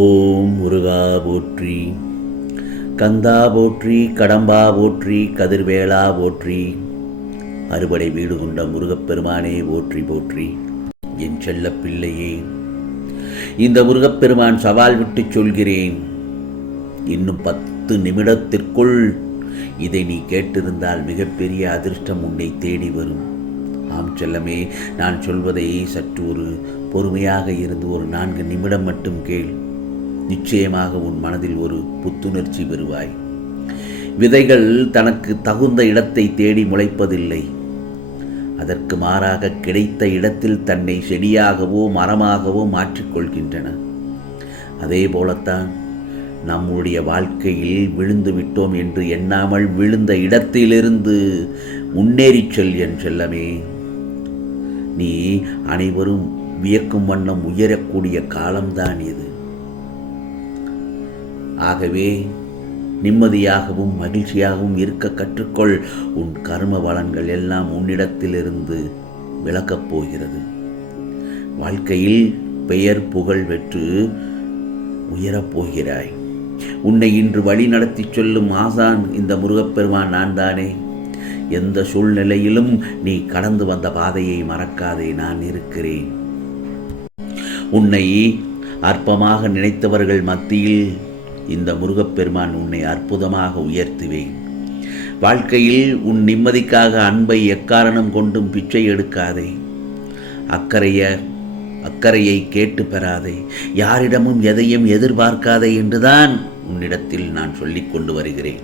ஓம் முருகா போற்றி, கந்தா போற்றி, கடம்பா போற்றி, கதிர்வேளா போற்றி, அறுபடை வீடு கொண்ட முருகப்பெருமானே போற்றி போற்றி. என் செல்ல பிள்ளையே, இந்த முருகப்பெருமான் சவால் விட்டு சொல்கிறேன், இன்னும் 10 நிமிடத்திற்குள் இதை நீ கேட்டிருந்தால் மிகப்பெரிய அதிர்ஷ்டம் உன்னை தேடி வரும். ஆம் செல்லமே, நான் சொல்வதை சற்று ஒரு பொறுமையாக இருந்து ஒரு 4 நிமிடம் மட்டும் கேள். நிச்சயமாக உன் மனதில் ஒரு புத்துணர்ச்சி பெறுவாய். விதைகள் தனக்கு தகுந்த இடத்தை தேடி முளைப்பதில்லை. அதற்கு மாறாக கிடைத்த இடத்தில் தன்னை செடியாகவோ மரமாகவோ மாற்றிக்கொள்கின்றன. அதே போலத்தான் நம்முடைய வாழ்க்கையில் விழுந்து விட்டோம் என்று எண்ணாமல் விழுந்த இடத்திலிருந்து முன்னேறிச் செல் என் செல்லமே. நீ அனைவரும் வியக்கும் வண்ணம் உயரக்கூடிய காலம்தான் இது. ஆகவே நிம்மதியாகவும் மகிழ்ச்சியாகவும் இருக்க கற்றுக்கொள். உன் கர்ம பலன்கள் எல்லாம் உன்னிடத்திலிருந்து விலக்கப் போகிறது. வாழ்க்கையில் பெயர் புகழ் பெற்று உயரப்போகிறாய். உன்னை இன்று வழி நடத்தி சொல்லும் ஆசான் இந்த முருகப்பெருமான் நான் தானே. எந்த சூழ்நிலையிலும் நீ கடந்து வந்த பாதையை மறக்காதே, நான் இருக்கிறேன். உன்னை அற்பமாக நினைத்தவர்கள் மத்தியில் இந்த முருகப்பெருமான் உன்னை அற்புதமாக உயர்த்துவேன். வாழ்க்கையில் உன் நிம்மதிக்காக அன்பை எக்காரணம் கொண்டும் பிச்சை எடுக்காதே. அக்கறையை கேட்டு பெறாதே. யாரிடமும் எதையும் எதிர்பார்க்காதே என்றுதான் உன்னிடத்தில் நான் சொல்லிக் கொண்டு வருகிறேன்.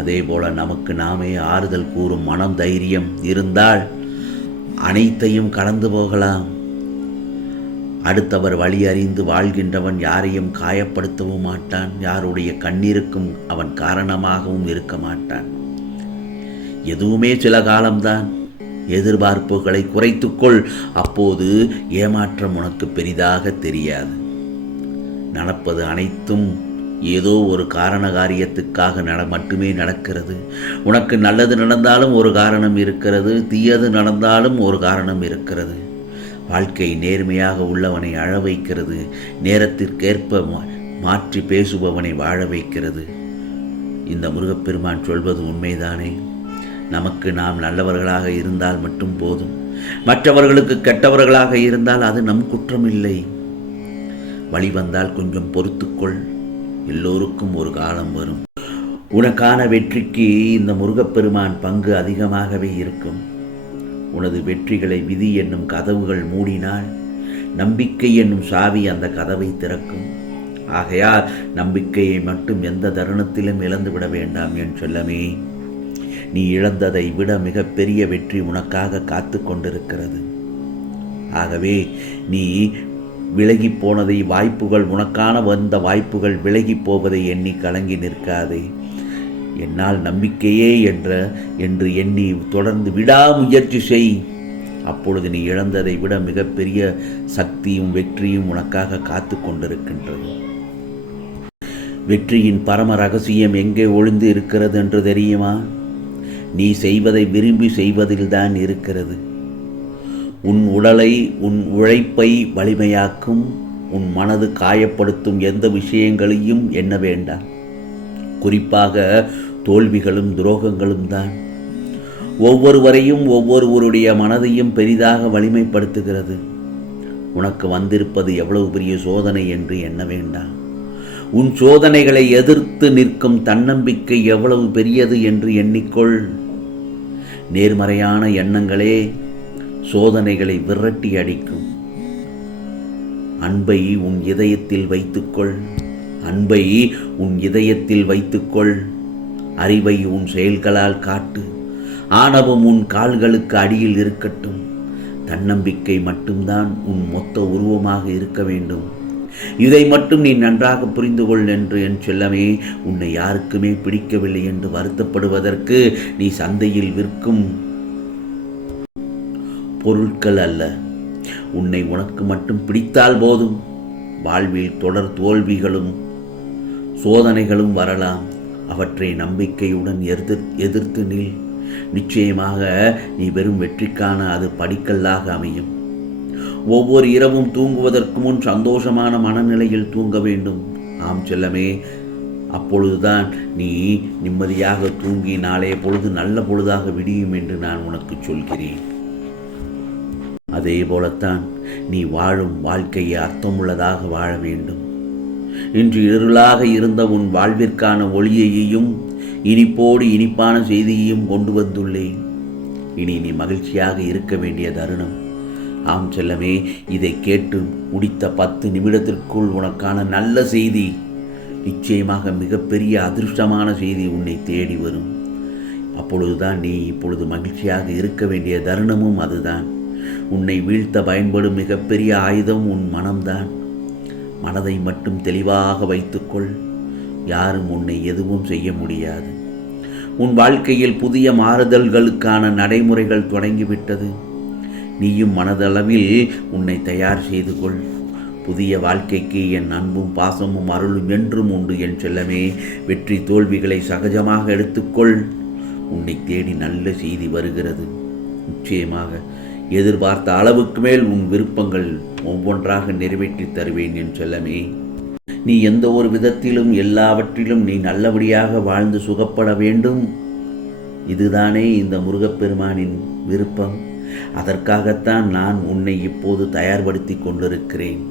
அதேபோல நமக்கு நாமே ஆறுதல் கூறும் மனம் தைரியம் இருந்தால் அனைத்தையும் கடந்து போகலாம். அடுத்தவர் வழி அறிந்து வாழ்கின்றவன் யாரையும் காயப்படுத்தவும் மாட்டான். யாருடைய கண்ணீருக்கும் அவன் காரணமாகவும் இருக்க மாட்டான். எதுவுமே சில காலம்தான். எதிர்பார்ப்புகளை குறைத்துக்கொள். அப்போது ஏமாற்றம் உனக்கு பெரிதாக தெரியாது. நடப்பது அனைத்தும் ஏதோ ஒரு காரண காரியத்துக்காக மட்டுமே நடக்கிறது. உனக்கு நல்லது நடந்தாலும் ஒரு காரணம் இருக்கிறது, தீயது நடந்தாலும் ஒரு காரணம் இருக்கிறது. வாழ்க்கை நேர்மையாக உள்ளவனை அழ வைக்கிறது. நேரத்திற்கேற்ப மாற்றி பேசுபவனை வாழ வைக்கிறது. இந்த முருகப்பெருமான் சொல்வது உண்மைதானே. நமக்கு நாம் நல்லவர்களாக இருந்தால் மட்டும் போதும். மற்றவர்களுக்கு கெட்டவர்களாக இருந்தால் அது நம் குற்றம் இல்லை. வழி வந்தால் கொஞ்சம் பொறுத்துக்கொள். எல்லோருக்கும் ஒரு காலம் வரும். உனக்கான வெற்றிக்கு இந்த முருகப்பெருமான் பங்கு அதிகமாகவே இருக்கும். உனது வெற்றிகளை விதி என்னும் கதவுகள் மூடினால் நம்பிக்கை என்னும் சாவி அந்த கதவை திறக்கும். ஆகையால் நம்பிக்கையை மட்டும் எந்த தருணத்திலும் இழந்துவிட வேண்டாம் என் செல்லமே. நீ இழந்ததை விட மிகப்பெரிய வெற்றி உனக்காக காத்து கொண்டிருக்கிறது. ஆகவே நீ விலகி போனதை, வாய்ப்புகள் உனக்கான வந்த வாய்ப்புகள் விலகி போவதை எண்ணி கலங்கி நிற்காதே. என்னால் நம்பிக்கையே என்று எண்ணி தொடர்ந்து விடாமுயற்சி செய். அப்பொழுது நீ இழந்ததை விட மிகப்பெரிய சக்தியும் வெற்றியும் உனக்காக காத்து கொண்டிருக்கின்றது. வெற்றியின் பரம ரகசியம் எங்கே ஒளிந்து இருக்கிறது என்று தெரியுமா? நீ செய்வதை விரும்பி செய்வதில்தான் இருக்கிறது. உன் உடலை, உன் உழைப்பை வலிமையாக்கும், உன் மனது காயப்படுத்தும் எந்த விஷயங்களையும் எண்ண வேண்டாம். குறிப்பாக தோல்விகளும் துரோகங்களும் தான் ஒவ்வொருவரையும், ஒவ்வொருவருடைய மனதையும் பெரிதாக வலிமைப்படுத்துகிறது. உனக்கு வந்திருப்பது எவ்வளவு பெரிய சோதனை என்று எண்ண வேண்டாம். உன் சோதனைகளை எதிர்த்து நிற்கும் தன்னம்பிக்கை எவ்வளவு பெரியது என்று எண்ணிக்கொள். நேர்மறையான எண்ணங்களே சோதனைகளை விரட்டி அடிக்கும். அன்பை உன் இதயத்தில் வைத்துக்கொள். அன்பை உன் இதயத்தில் வைத்துக்கொள். அறிவை உன் செயல்களால் காட்டு. ஆணவம் உன் கால்களுக்கு அடியில் இருக்கட்டும். தன்னம்பிக்கை மட்டும்தான் உன் மொத்த உருவமாக இருக்க வேண்டும். இதை மட்டும் நீ நன்றாக புரிந்து கொள் என்று என் செல்லமே. உன்னை யாருக்குமே பிடிக்கவில்லை என்று வருத்தப்படுவதற்கு நீ சந்தையில் விற்கும் பொருட்கள் அல்ல. உன்னை உனக்கு மட்டும் பிடித்தால் போதும். வாழ்வில் தொடர் தோல்விகளும் சோதனைகளும் வரலாம். அவற்றை நம்பிக்கையுடன் எதிர்த்து நில். நிச்சயமாக நீ வெறும் வெற்றிக்கான அது படிக்கல்லாக அமையும். ஒவ்வொரு இரவும் தூங்குவதற்கு முன் சந்தோஷமான மனநிலையில் தூங்க வேண்டும். ஆம் செல்லமே, அப்பொழுதுதான் நீ நிம்மதியாக தூங்கி நாளைய பொழுது நல்ல பொழுதாக விடியும் என்று நான் உனக்கு சொல்கிறேன். அதே போலத்தான் நீ வாழும் வாழ்க்கையை அர்த்தமுள்ளதாக வாழ வேண்டும். இன்று இருளாக இருந்த உன் வாழ்விற்கான ஒளியையும் இனிப்போடு இனிப்பான செய்தியையும் கொண்டு வந்துள்ளேன். இனி நீ மகிழ்ச்சியாக இருக்க வேண்டிய தருணம். ஆம் செல்லமே, இதை கேட்டு முடித்த 10 நிமிடத்திற்குள் உனக்கான நல்ல செய்தி, நிச்சயமாக மிகப்பெரிய அதிர்ஷ்டமான செய்தி உன்னை தேடி வரும். அப்பொழுதுதான் நீ இப்பொழுது மகிழ்ச்சியாக இருக்க வேண்டிய தருணமும் அதுதான். உன்னை வீழ்த்த பயன்படும் மிகப்பெரிய ஆயுதம் உன் மனம்தான். மனதை மட்டும் தெளிவாக வைத்துக்கொள். யாரும் உன்னை எதுவும் செய்ய முடியாது. உன் வாழ்க்கையில் புதிய மாறுதல்களுக்கான நடைமுறைகள் தொடங்கிவிட்டது. நீயும் மனதளவில் உன்னை தயார் செய்து கொள். புதிய வாழ்க்கைக்கு என் அன்பும் பாசமும் அருளும் என்றும் உண்டு என் செல்லமே. வெற்றி தோல்விகளை சகஜமாக எடுத்துக்கொள். உன்னை தேடி நல்ல செய்தி வருகிறது. நிச்சயமாக எதிர்பார்த்த அளவுக்கு மேல் உன் விருப்பங்கள் ஒவ்வொன்றாக நிறைவேற்றி தருவேன் என் செல்லமே. நீ எந்த ஒரு விதத்திலும் எல்லாவற்றிலும் நீ நல்லபடியாக வாழ்ந்து சுகப்பட வேண்டும். இதுதானே இந்த முருகப்பெருமானின் விருப்பம். அதற்காகத்தான் நான் உன்னை இப்போது தயார்படுத்தி கொண்டிருக்கிறேன்.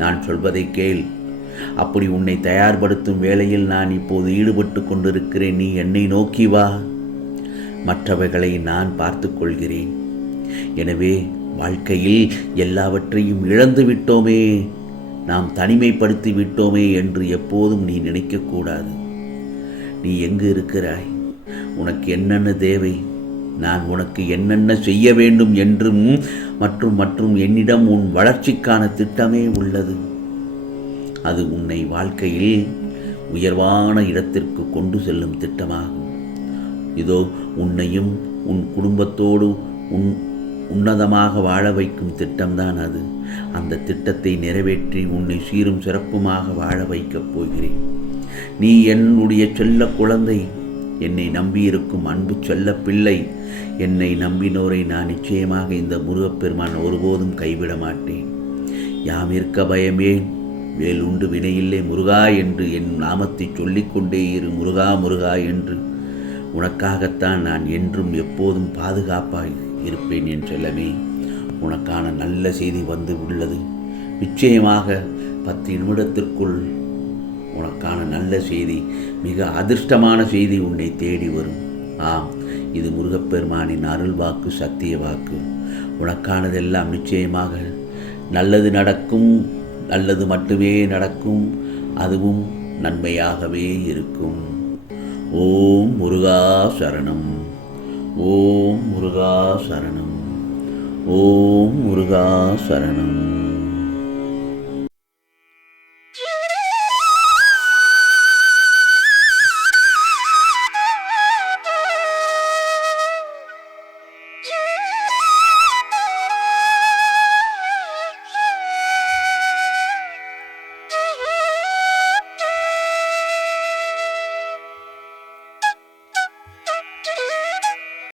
நான் சொல்வதை கேள். அப்படி உன்னை தயார்படுத்தும் வேளையில் நான் இப்போது ஈடுபட்டு கொண்டிருக்கிறேன். நீ என்னை நோக்கி வா. மற்றவைகளை நான் பார்த்து கொள்கிறேன். எனவே வாழ்க்கையில் எல்லாவற்றையும் இழந்து விட்டோமே, நாம் தனிமைப்படுத்தி விட்டோமே என்று எப்போதும் நீ நினைக்கக்கூடாது. நீ எங்கு இருக்கிறாய்? உனக்கு என்னென்ன தேவை? நான் உனக்கு என்னென்ன செய்ய வேண்டும் என்றும் மற்றும் என்னிடம் உன் வளர்ச்சிக்கான திட்டமே உள்ளது. அது உன்னை வாழ்க்கையில் உயர்வான இடத்திற்கு கொண்டு செல்லும் திட்டமாகும். இதோ உன்னையும் உன் குடும்பத்தோடு உன்னதமாக வாழ வைக்கும் திட்டம்தான் அது. அந்த திட்டத்தை நிறைவேற்றி உன்னை சீரும் சிறப்புமாக வாழ வைக்கப் போகிறேன். நீ என்னுடைய செல்ல குழந்தை, என்னை நம்பியிருக்கும் அன்பு செல்ல பிள்ளை. என்னை நம்பினோரை நான் நிச்சயமாக இந்த முருகப்பெருமான் ஒருபோதும் கைவிட மாட்டேன். யாம் இருக்க பயமேன், வேல் உண்டு வினையில்லை முருகா என்று என் நாமத்தை சொல்லிக்கொண்டே இரு. முருகா முருகா என்று. உனக்காகத்தான் நான் என்றும் எப்போதும் பாதுகாப்பாய் இருப்பேன் என் செல்லமே. உனக்கான நல்ல செய்தி வந்து உள்ளது. நிச்சயமாக 10 நிமிடத்திற்குள் உனக்கான நல்ல செய்தி, மிக அதிர்ஷ்டமான செய்தி உன்னை தேடி வரும். ஆம், இது முருகப்பெருமானின் அருள் வாக்கு, சத்திய வாக்கு. உனக்கானதெல்லாம் நிச்சயமாக நல்லது நடக்கும். நல்லது மட்டுமே நடக்கும். அதுவும் நன்மையாகவே இருக்கும். ஓம் முருகா சரணம். ஓம் முருகா சரணம். ஓம் முருகா சரணம்.